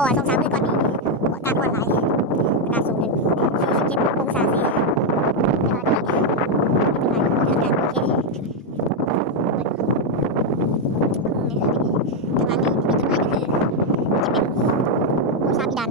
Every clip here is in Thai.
ราะว่า2-3 มื้อก่อนนี้อากาศร้อนหลายอากาศสูงถึง47 องศาเซลเซียสอากาศโอเคทางล่างนี้มีต้นไม้ก็คือจะเป็นโอซาบิดัน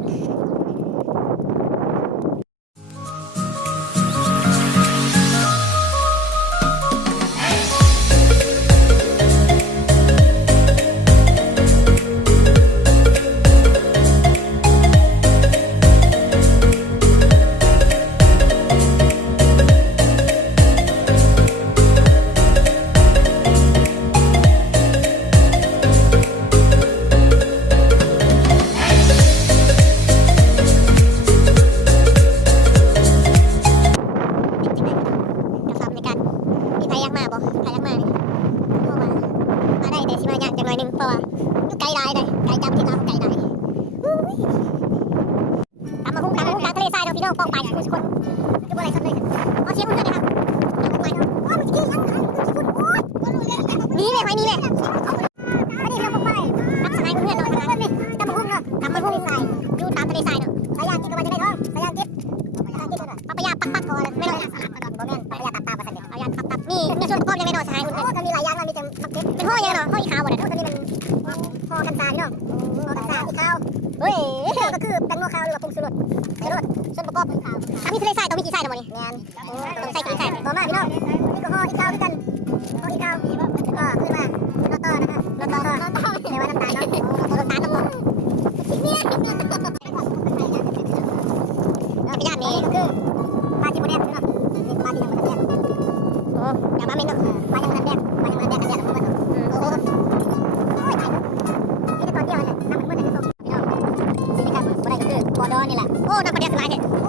เพราะว่าอยู่ไกลได้เลยไกลจากที่เราไกลได้ตามมาคุ้มกลางทะเลทรายเราพี่น้องป้องไปทุกคนคืออะไรครับเลยเอาเสียงคุณเลยนะครับเอาไปเนาะโอ้ยมันขี้ยังไงนี่เลยนี่เลยอันนี้เราป้องไปรับสายเพื่อนเราทำงานนี่ตามมาคุ้มเนาะตามมาคุ้มทรายอยู่ตามทะเลทรายเนาะสายยางกินกับมันจะได้ท้องสายยางกินปัปยาปักพอเลยไม่ต้องบ่แม่นปัปยาตับประสาทเอายาตับมีส่วนประกอบยังไม่นอนสายคุณก็มีหลายอย่างมีแต่มักเก็ตเป็นห้อยังเนาะห้ออีขาวบ่ได้ตัวนี้เป็นพอกันซาพี่น้องพอกันซาอีกข้าวเฮ้ยก็คือแตงโมขาวหรือว่าผงชูรสใส่รสส่วนประกอบเป็นขาวถ้ามีทะเลทรายต้องมีกี่ทรายทั้งหมดนี่แมนต้องใส่กี่ทรายต่อมาพี่น้องนี่ก็ห่ออีกข้าวด้วยกันห่ออีกข้าวก็ขึ้นมาต่อนะคะต่อในว่าน้ำตาลเนาะน้ำตาลต้องลงเนี่ยพี่ญาตินี่ก็คือปลาจิโมเดนพี่น้องนี่ปลาจิโมเดนโอ้อย่ามาเมนเนาะปลายังมันแดงปลายังมันแดงกันแดงมันโอ้นี่ตอนเดียวเลยน้ำมันมืดเลยพี่น้องสิ่งที่ทำอะไรก็คือบอดอนนี่แหละโอ้น้ำปลาเดียวสลายเนี่ยโอ้